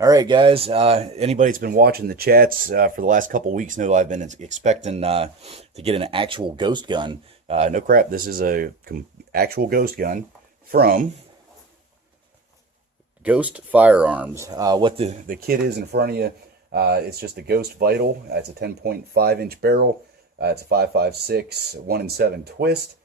Alright guys, anybody that's been watching the chats for the last couple weeks know I've been expecting to get an actual ghost gun. No crap, this is a actual ghost gun from Ghost Firearms. What the kit is in front of you, it's just a Ghost Vital. It's a 10.5 inch barrel. It's a 5.56 1 in 7 twist.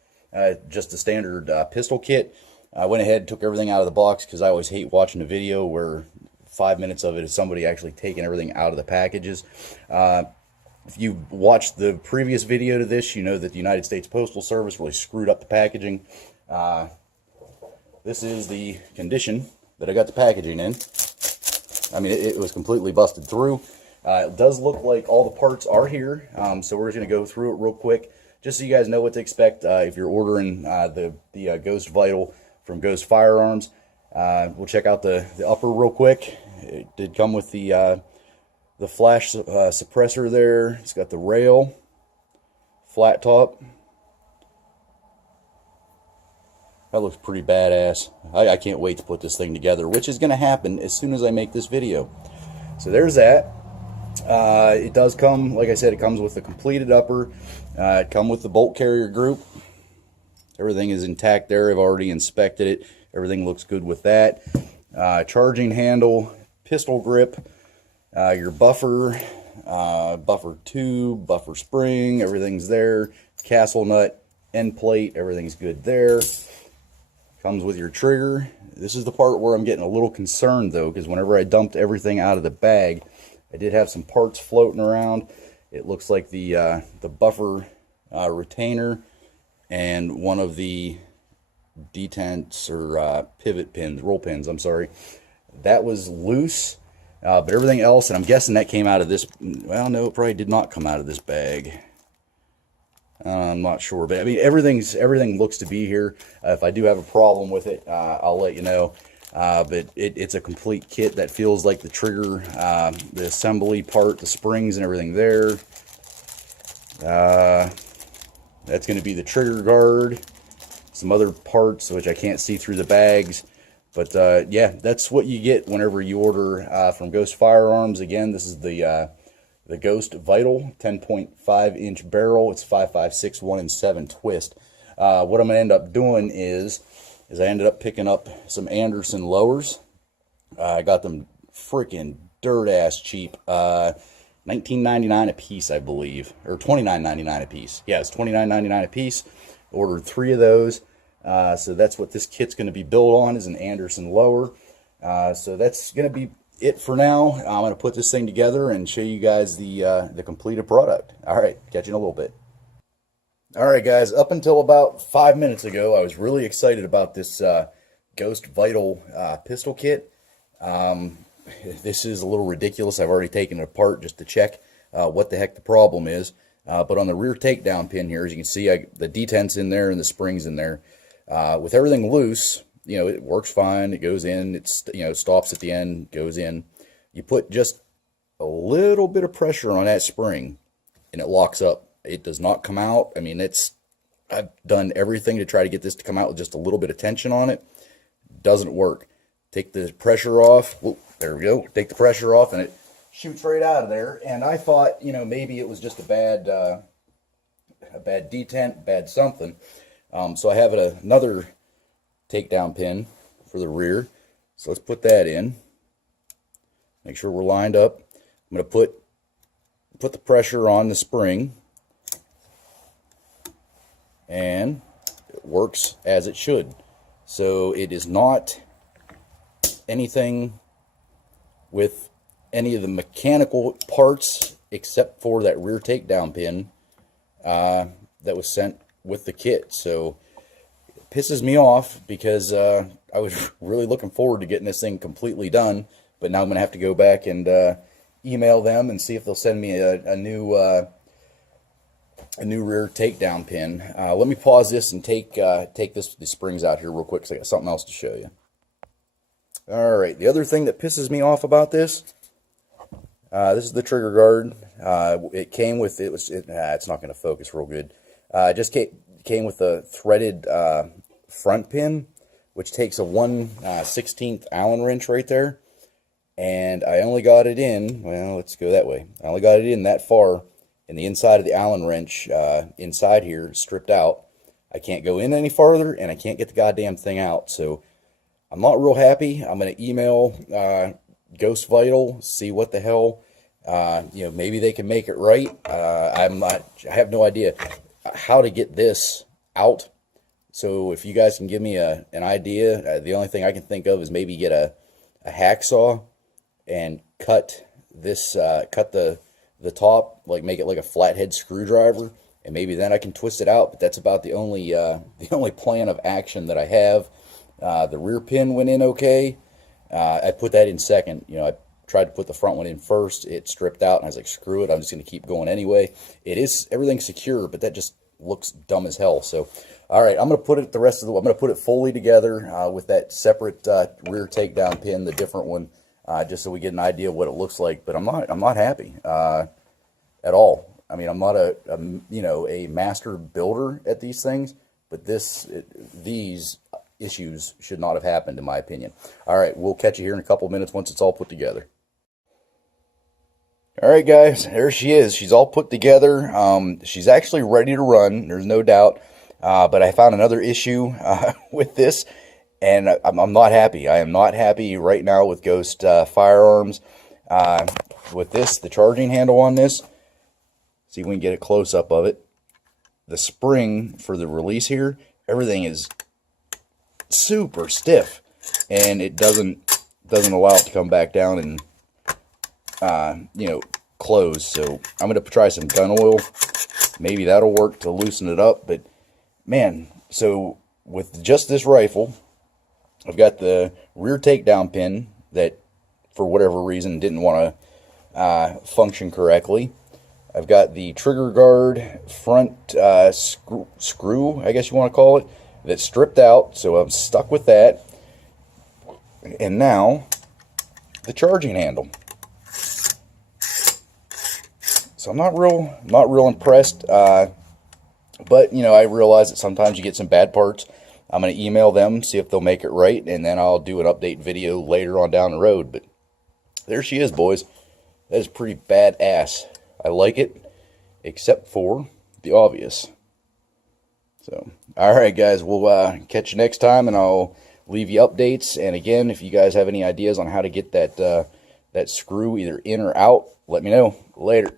Just a standard pistol kit. I went ahead and took everything out of the box because I always hate watching a video where 5 minutes of it is somebody actually taking everything out of the packages. If you watched the previous video to this, you know that the United States Postal Service really screwed up the packaging. This is the condition that I got the packaging in. I mean, it was completely busted through. It does look like all the parts are here, so we're just going to go through it real quick, just so you guys know what to expect if you're ordering the Ghost Vital from Ghost Firearms. We'll check out the upper real quick. It did come with the flash suppressor there. It's got the rail, flat top. That looks pretty badass. I can't wait to put this thing together, which is going to happen as soon as I make this video. So there's that. It does come, like I said, it comes with the completed upper. It comes with the bolt carrier group. Everything is intact there. I've already inspected it. Everything looks good with that. Charging handle, pistol grip, your buffer, buffer tube, buffer spring, everything's there. Castle nut, end plate, everything's good there. Comes with your trigger. This is the part where I'm getting a little concerned though, because whenever I dumped everything out of the bag, I did have some parts floating around. It looks like the buffer retainer and one of the detents or pivot pins, roll pins, I'm sorry, that was loose, but everything else, and I'm guessing that came out of this, well no, it probably did not come out of this bag. I'm not sure, but I mean everything looks to be here. If I do have a problem with it, I'll let you know. But it's a complete kit that feels like the trigger, the assembly part, the springs and everything there. That's going to be the trigger guard, some other parts which I can't see through the bags. But yeah, that's what you get whenever you order from Ghost Firearms. Again, this is the Ghost Vital 10.5 inch barrel. It's 5.56 1 in 7 twist. What I'm going to end up doing is I ended up picking up some Anderson lowers. I got them freaking dirt ass cheap. $19.99 a piece, I believe, or $29.99 a piece. Yeah, it's $29.99 a piece. Ordered 3 of those. So that's what this kit's going to be built on, is an Anderson lower. So that's going to be it for now. I'm going to put this thing together and show you guys the completed product. All right, catch you in a little bit. All right, guys, up until about 5 minutes ago, I was really excited about this Ghost Vital pistol kit. This is a little ridiculous. I've already taken it apart just to check what the heck the problem is. But on the rear takedown pin here, as you can see, the detent's in there and the spring's in there. With everything loose, you know, it works fine. It goes in. It's, you know, stops at the end, goes in. You put just a little bit of pressure on that spring, and it locks up. It does not come out. I mean, I've done everything to try to get this to come out with just a little bit of tension on it. Doesn't work. Take the pressure off. Whoop, there we go. Take the pressure off, and it shoots right out of there. And I thought, you know, maybe it was just a bad detent, bad something. So I have another takedown pin for the rear. So let's put that in. Make sure we're lined up. I'm going to put the pressure on the spring, and it works as it should. So it is not anything with any of the mechanical parts except for that rear takedown pin that was sent with the kit. So it pisses me off because I was really looking forward to getting this thing completely done, but now I'm going to have to go back and email them and see if they'll send me a new rear takedown pin. Let me pause this and take the springs out here real quick because I got something else to show you. All right, the other thing that pisses me off about this is the trigger guard. It came with it's not going to focus real good. It just came with a threaded front pin, which takes a 1/16 Allen wrench right there. And I only got it in, well, let's go that way. I only got it in that far, and the inside of the Allen wrench inside here stripped out. I can't go in any farther, and I can't get the goddamn thing out. So I'm not real happy. I'm going to email Ghost Vital, see what the hell, maybe they can make it right. I have no idea how to get this out. So if you guys can give me an idea, the only thing I can think of is maybe get a hacksaw and cut this, cut the top, like make it like a flathead screwdriver, and maybe then I can twist it out. But that's about the only plan of action that I have. The rear pin went in okay. I put that in second. I tried to put the front one in first. It stripped out, and I was like, screw it, I'm just going to keep going anyway. Everything's secure, but that just looks dumb as hell. So, all right, I'm going to put it I'm going to put it fully together with that separate rear takedown pin, the different one, just so we get an idea of what it looks like. But I'm not happy at all. I mean, I'm not a master builder at these things, but these issues should not have happened, in my opinion. All right, we'll catch you here in a couple minutes once it's all put together. All right, guys, there she is. She's all put together. She's actually ready to run, there's no doubt. But I found another issue with this, and I'm not happy. I am not happy right now with Ghost Firearms. With this, the charging handle on this, see if we can get a close-up of it. The spring for the release here, everything is super stiff, and it doesn't allow it to come back down and close. So I'm gonna try some gun oil. Maybe that'll work to loosen it up. But man, so with just this rifle, I've got the rear takedown pin that for whatever reason didn't want to function correctly. I've got the trigger guard front screw, I guess you want to call it, that stripped out, so I'm stuck with that. And now the charging handle. So I'm not real impressed, but I realize that sometimes you get some bad parts. I'm going to email them, see if they'll make it right, and then I'll do an update video later on down the road. But there she is, boys. That is pretty badass. I like it, except for the obvious. So, all right, guys, we'll catch you next time, and I'll leave you updates. And again, if you guys have any ideas on how to get that screw either in or out, let me know. Later.